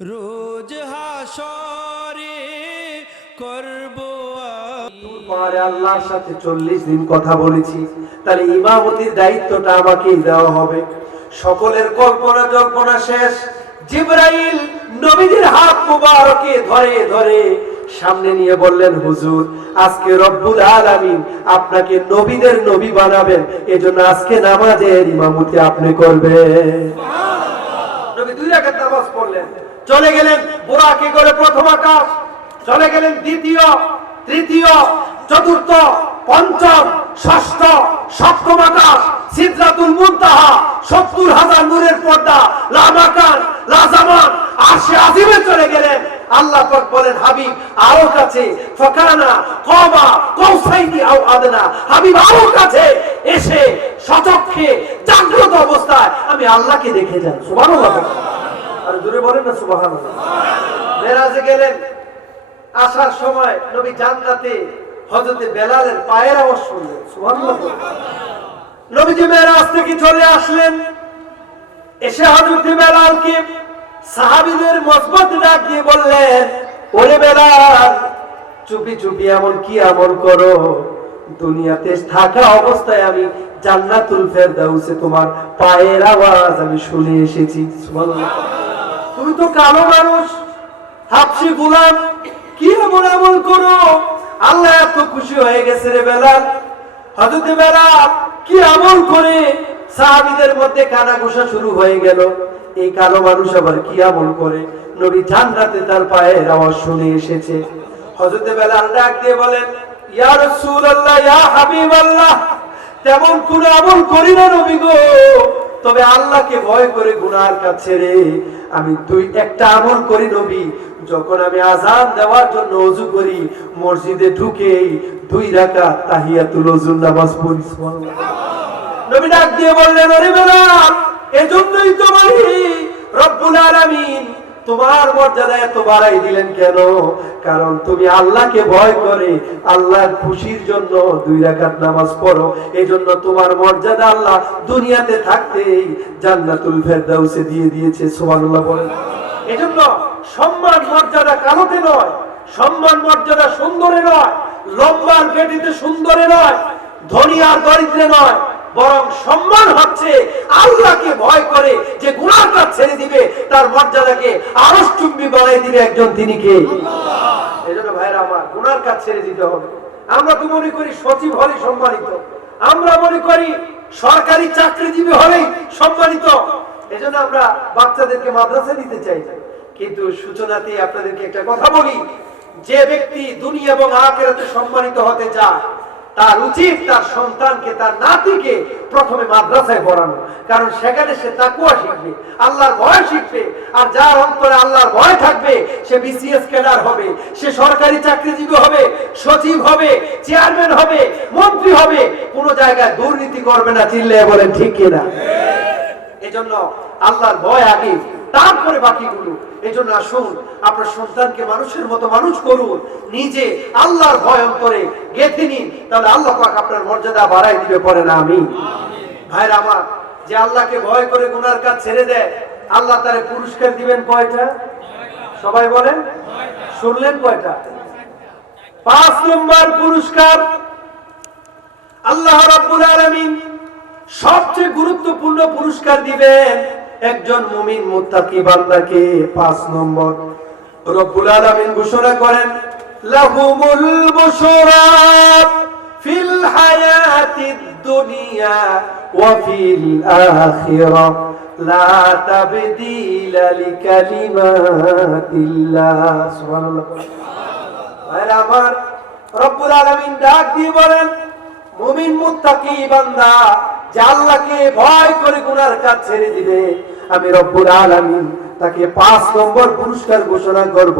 রোজ হাসরে করব পরে আল্লাহর সাথে চল্লিশ দিন কথা বলেছি। তাহলে ইমামতির দায়িত্বটা আমাকেই দেওয়া হবে। সকলের কল্পনা জল্পনা শেষ। জিব্রাইল নবীদের হাত মুবারকে ধরে ধরে সামনে নিয়ে বললেন হুজুর আজকে রব্বুল আলামিন আপনাকে নবীদের নবী বানাবেন। এজন্য আজকে নামাজের ইমামতি আপনি করবেন নবী দুই রাকাত নামাজ পড়লেন চলে গেলেন বোরাকে করে প্রথম আকাশ? চলে গেলেন দ্বিতীয়, তৃতীয়, চতুর্থ, পঞ্চম, ষষ্ঠ, সপ্তম আকাশ সিদ্ধাতুল মুনতাহা, সত্তর হাজার নূরের পর্দা লামাকান লাজামান আরশে আজিমে চলে গেলেন। আল্লাহ পাক বলেন, হাবিব, আরও কাছে ফকানা কবা কৌসাইনি আও আদনা। হাবিব, আরও কাছে, এসে সচক্ষে জাগ্রত অবস্থায় আমি আল্লাহকে দেখে যাই। সুবহানাল্লাহ। আর বলেন না, সুবহানাল্লাহ। মেরাজে গেলেন, আসার সময় নবী হযরতে বেলালের পায়ের আওয়াজ শুনলেন, সুবহানাল্লাহ। নবীজি মেরাজ থেকে চলে আসলেন, এসে হযরতে বেলালকে সাহাবীদের মজবত ডাক দিয়ে বললেন, ওরে বেলাল, চুপি চুপি এমন কি আমল করো? দুনিয়াতে থাকা অবস্থায় আমি জান্নাতুল ফেরদাউসে তোমার পায়ের আওয়াজ আমি শুনে এসেছি, সুবহানাল্লাহ। তুমি তো কালো মানুষ। হাফসি গুলাম, কি এমন আমল করো? আল্লাহ এত খুশি হয়ে গেছে রে বেলাল। হজরতে বেলাল, কি আমল করে? সাহাবীদের মধ্যে কানা ঘোষা শুরু হয়ে গেল। এই কালো মানুষ আবার কি আমল করে? নবী জান্নাতে তার পায়ের আওয়াজ শুনে এসেছে। হজরতে বেলাল ডাক দিয়ে বলেন, ইয়া রাসূলুল্লাহ, ইয়া হাবিবাল্লাহ, তেমন কোন আমল করি না নবী গো। তবে আল্লাহকে ভয় করে গুনার কাছে ছেড়ে আমি দুই একটা আমল করি নবী যখন আমি আজান দেওয়ার জন্য অজু করি, মসজিদে ঢুকেই দুই রাখা তাহিয়াতুল ওযুর নামাজ পড়ি। নবী ডাক দিয়ে বললেন অরে বেলা এজন্যই তো বলি, রব্বুল আলামিন তোমার মর্যাদা এত বাড়াই দিলেন কেন? কারণ তুমি আল্লাহকে ভয় করে আল্লাহর খুশির জন্য দুই রাকাত নামাজ পড়ো। এজন্য তোমার মর্যাদা আল্লাহ দুনিয়াতে থাকতেই জান্নাতুল ফেরদাউসে দিয়ে দিয়েছে, সুবহানাল্লাহ বলেন। এজন্য সম্মান মর্যাদা কালোতে নয়, সম্মান মর্যাদা সুন্দরে নয়, লম্বার পেটিতে সুন্দরে নয়, ধনী আর দরিদ্রে নয়, বরং সম্মান হচ্ছে আল্লাহকে ভয় করে যে গুনার কাজ ছেড়ে দিবে তার মর্যাদাকে আরও চুম্বি বানাই দিবে একজন তিনি কে? এই জন্য ভাইরা আমার গুনার কাজ ছেড়ে দিতে হবে। আমরা তো মনে করি সচিব হলেই সম্মানিত। আমরা মনে করি সরকারি চাকরিজীবী হলেই সম্মানিত। এজন্য আমরা বাচ্চাদেরকে মাদ্রাসা দিতে চাই। কিন্তু সূচনাতে আপনাদেরকে একটা কথা বলি যে ব্যক্তি দুনিয়া এবং আখেরাতে সম্মানিত হতে চায় তার উচিত তার সন্তানকে তার নাতিকে প্রথমে মাদ্রাসায় পড়ানো। কারণ সেখানে সে তাকুয়া শিখবে আল্লাহর ভয় শিখবে আর যার অন্তরে আল্লাহর ভয় থাকবে সে বিসিএস ক্যাডার হবে সে সরকারি চাকরিজীবী হবে সচিব হবে চেয়ারম্যান হবে মন্ত্রী হবে কোন জায়গায় দুর্নীতি করবে না চিল্লে বলেন ঠিক কিনা? এজন্য আল্লাহর ভয় আগে তারপরে বাকিগুলো এজন্য আসুন, আপনার সন্তানকে মানুষের মতো মানুষ করুন। নিজে আল্লাহর গেঁথে নিন, তাহলে আল্লাহ পাক আপনার মর্যাদা বাড়াই দিবে পরে না আমি। ভাইরা আমার, যে আল্লাহকে ভয় করে গুনার কাজ ছেড়ে দেয়, আল্লাহ তারে পুরস্কার দিবেন কয়টা? সবাই বলেন? শুনলেন কয়টা? পাঁচ নম্বর পুরস্কার আল্লাহ রাব্বুল আলামিন সবচেয়ে গুরুত্বপূর্ণ পুরস্কার দিবেন। একজন মুমিন মুত্তাকি বান্দাকে পাঁচ নম্বর। রব্বুল আলামিন ঘোষণা করেন, লাহুমুল বুশরা ফিল হায়াতিদ দুনিয়া ওয়া ফিল আখিরা। লা তাবদীলা লিকালিমাতিল্লাহ। সুবহানাল্লাহ। ভাইরা আমার, রব্বুল আলামিন ডাক দিয়ে বলেন, মুমিন মুত্তাকি বান্দা, যে আল্লাহকে ভয় করে গুনার কাজ ছেড়ে দিবে আমি রব্বুল আলামিন তাকে পাঁচ নম্বর পুরস্কার ঘোষণা করব।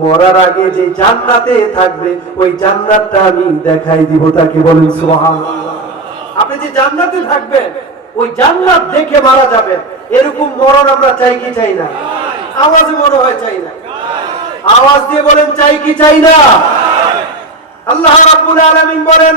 মরার আগে যে জান্নাতে থাকবে, ওই জান্নাতটা আমি দেখাই দিব তাকে বলেন সুবহানাল্লাহ। আপনি যে জান্নাতে থাকবেন, ওই জান্নাত দেখে মারা যাবেন। এরকম মরণ আমরা চাই কি চাই না? আওয়াজে মনে হয় চাই না। আওয়াজ দিয়ে বলেন, চাই কি চাই না? আল্লাহ রাব্বুল আলামিন বলেন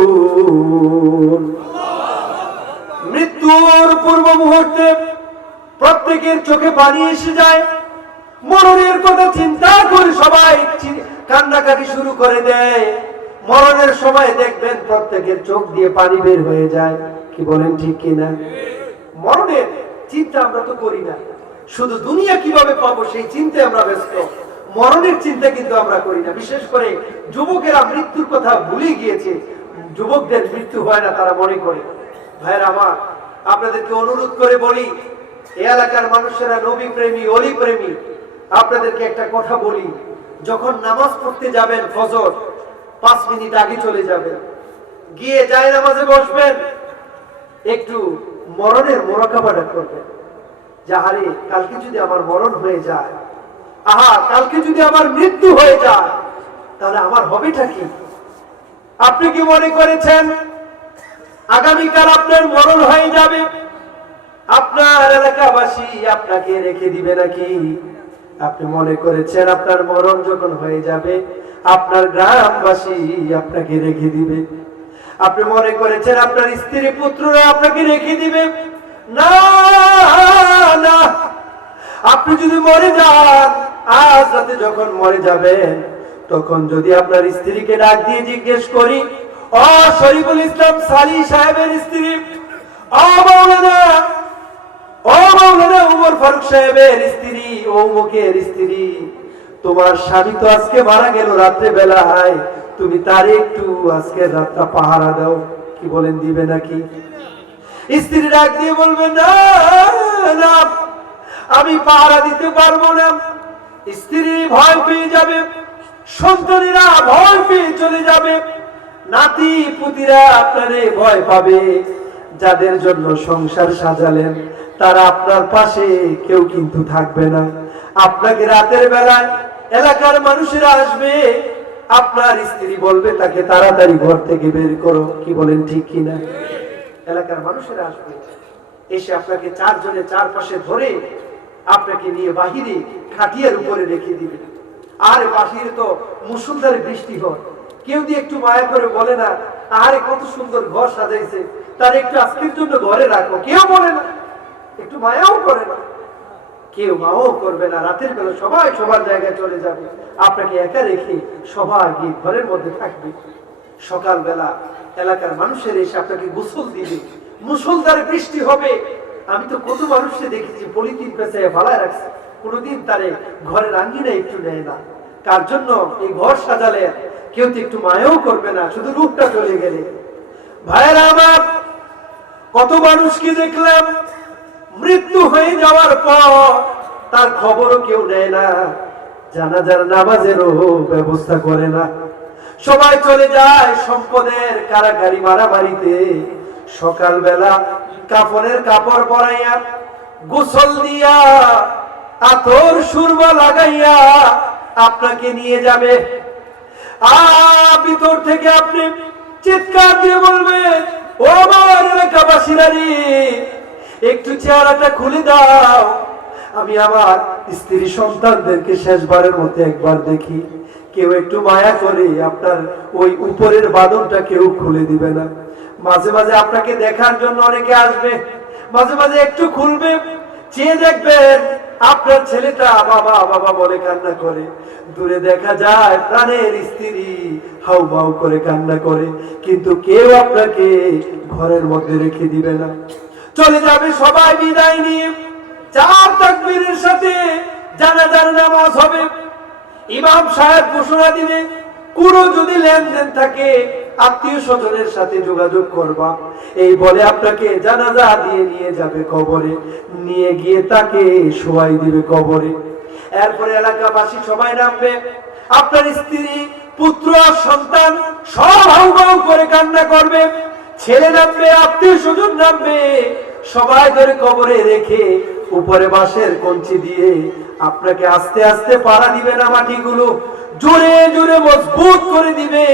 প্রত্যেকের চোখে পানি এসে যায়। মরণের কথা চিন্তা করে সবাই কান্নাকাটি শুরু করে দেয়। মরণের সময় দেখবেন প্রত্যেকের চোখ দিয়ে পানি বের হয়ে যায়। কি বলেন ঠিক কিনা? মরণের চিন্তা আমরা তো করি না। শুধু দুনিয়া কীভাবে পাবো সেই চিন্তায় আমরা ব্যস্ত। মরণের চিন্তা কিন্তু আমরা করি না। বিশেষ করে যুবকেরা মৃত্যুর কথা ভুলে গিয়েছে। যুবকদের মৃত্যু হয় না, তারা মনে করে। ভাইয়ের আমার, আপনাদেরকে অনুরোধ করে বলি এলাকার মানুষেরা নবী প্রেমী, অলি প্রেমী, আপনাদেরকে একটা কথা বলি, যখন নামাজ পড়তে যাবেন ফজর, পাঁচ মিনিট আগে চলে যাবেন। গিয়ে যায় নামাজে বসবেন, একটু মরণের মোরাকাবাটা করবেন। যাহারে কালকে যদি আমার মরণ হয়ে যায়, আহা, কালকে যদি আমার মৃত্যু হয়ে যায়, তাহলে আমার হবেটা কি? আপনি কি মনে করেছেন, আগামীকাল আপনার মরণ হয়ে যাবে? আপনার এলাকাবাসী আপনাকে রেখে দিবে নাকি? আপনি মনে করেছেন আপনার মরণ যখন হয়ে যাবে, আপনার গ্রামবাসী আপনাকে রেখে দিবে। আপনি মনে করেছেন আপনার স্ত্রী পুত্ররা আপনাকে রেখে দিবে? না আপনি যদি মরে যান, আজ রাতে যখন মরে যাবেন, তখন যদি আপনার স্ত্রীকে ডাক দিয়ে জিজ্ঞেস করি, অ শরীফুল ইসলাম সালি সাহেবের স্ত্রী মৌলানা ও মৌলানা উমর ফারুক সাহেবের স্ত্রী, ও মুখের স্ত্রী, তোমার স্বামী তো আজকে মারা গেল রাত্রে বেলায় তুমি তার একটু আজকে রাতটা পাহারা দাও, কি বলেন, দিবে নাকি? স্ত্রী ডাক দিয়ে বলবে, না আমি পাহারা দিতে পারব না। স্ত্রী ভয় পেয়ে যাবে, সন্তানেরা ভয় পেয়ে চলে যাবে। নাতি পুতিরা আপনারে ভয় পাবে। যাদের জন্য সংসার সাজালেন, তারা আপনার পাশে কেউ কিন্তু থাকবে না। আপনাকে রাতের বেলায় এলাকার মানুষেরা আসবে, আপনার স্ত্রী বলবে, তাকে তাড়াতাড়ি ঘর থেকে বের করো। কি বলেন ঠিক কিনা? এলাকার মানুষেরা আসবে, এসে আপনাকে চারজনে চারপাশে ধরে আপনাকে নিয়ে বাহিরে খাটিয়ার উপরে রেখে দিবে। আর বাহিরে তো মুসুলধারে বৃষ্টি হয়। কেউ দিয়ে একটু মায়া করে বলে না আরে কত সুন্দর ঘর সাজাইছে, তার একটু আজকের জন্য ঘরে রাখো। কেউ বলে না, একটু মায়াও করে না। কেউ মাও করবে না, রাতের বেলা সবাই সবার জায়গায় চলে যাবে। আপনাকে একা রেখে সবাই গিয়ে ঘরের মধ্যে থাকবে। সকালবেলা এলাকার মানুষের এসে আপনাকে গোসল দিবে। মুসলধারে বৃষ্টি হবে। আমি তো কত মানুষকে দেখেছি পলিথিন পেঁচায় ভালায় রাখছে। কোনোদিন তারে ঘরের আঙ্গিনা একটু নেয় না। কার জন্য এই ঘর সাজালে কেউ তো একটু মায়াও করবে না, শুধু রূপটা চলে গেলে। ভাইয়েরা আমার, কত মানুষকে দেখলাম মৃত্যু হয়ে যাওয়ার পর তার খবরও কেউ নেয় না, জানাজার নামাজেরও ব্যবস্থা করে না। সবাই চলে যায় সম্পদের কারাকারি মারামারিতে। সকালবেলা কাপড়ের কাপড় পরাইয়া, গোসল দিয়া, আতর সুরমা লাগাইয়া আপনাকে নিয়ে যাবে। ভিতর থেকে আপনি চিৎকার দিয়ে বলবে ও আমার এলাকাবাসীরা একটু চেহারাটা খুলে দাও। আমি আমার স্ত্রী সন্তানদেরকে শেষবারের মতো একবার দেখি। কেউ একটু মায়া করে আপনার ওই উপরের বাদনটা কেউ খুলে দিবে না। মাঝে মাঝে আপনাকে দেখার জন্য অনেকে আসবে। মাঝে মাঝে একটু খুলবে, চেয়ে দেখবেন আপনার ছেলেটা বাবা বাবা বলে কান্না করে। দূরে দেখা যায় প্রাণের স্ত্রী হাউ মাউ করে কান্না করে, কিন্তু কেউ আপনাকে ঘরের মধ্যে রেখে দিবে না। চলে যাবে সবাই বিদায় নিয়ে। চার তাকবীরের সাথে জানাজার নামাজ হবে। ইমাম সাহেব ঘোষণা দিবে, কোনো যদি লেনদেন থাকে আত্মীয় স্বজনের সাথে যোগাযোগ করবা। এই বলে আপনাকে জানাজা দিয়ে নিয়ে যাবে কবরে। নিয়ে গিয়ে তাকে শোয়াই দিবে কবরে। এরপরে এলাকাবাসী সবাই নামবে। আপনার স্ত্রী, পুত্র, সন্তান সব হাউ করে কান্না করবে। ছেলে নামবে, আত্মীয় স্বজন নামবে। সবাই ধরে কবরে রেখে উপরে বাঁশের কঞ্চি দিয়ে আপনাকে আস্তে আস্তে পাড়া দিবে না মাটিগুলো। জোরে জোরে মজবুত করে দিবে।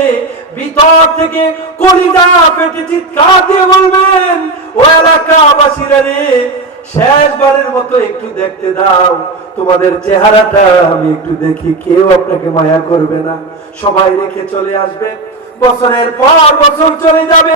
ভিতর থেকে কলিজা পেটে চিৎকার দিয়ে বলবেন, ও এলাকাবাসীরা রে, শেষবারের মতো একটু দেখতে দাও। তোমাদের চেহারাটা আমি একটু দেখি, কেউ আপনাকে মায়া করবে না। সবাই রেখে চলে আসবে। বছরের পর বছর চলে যাবে।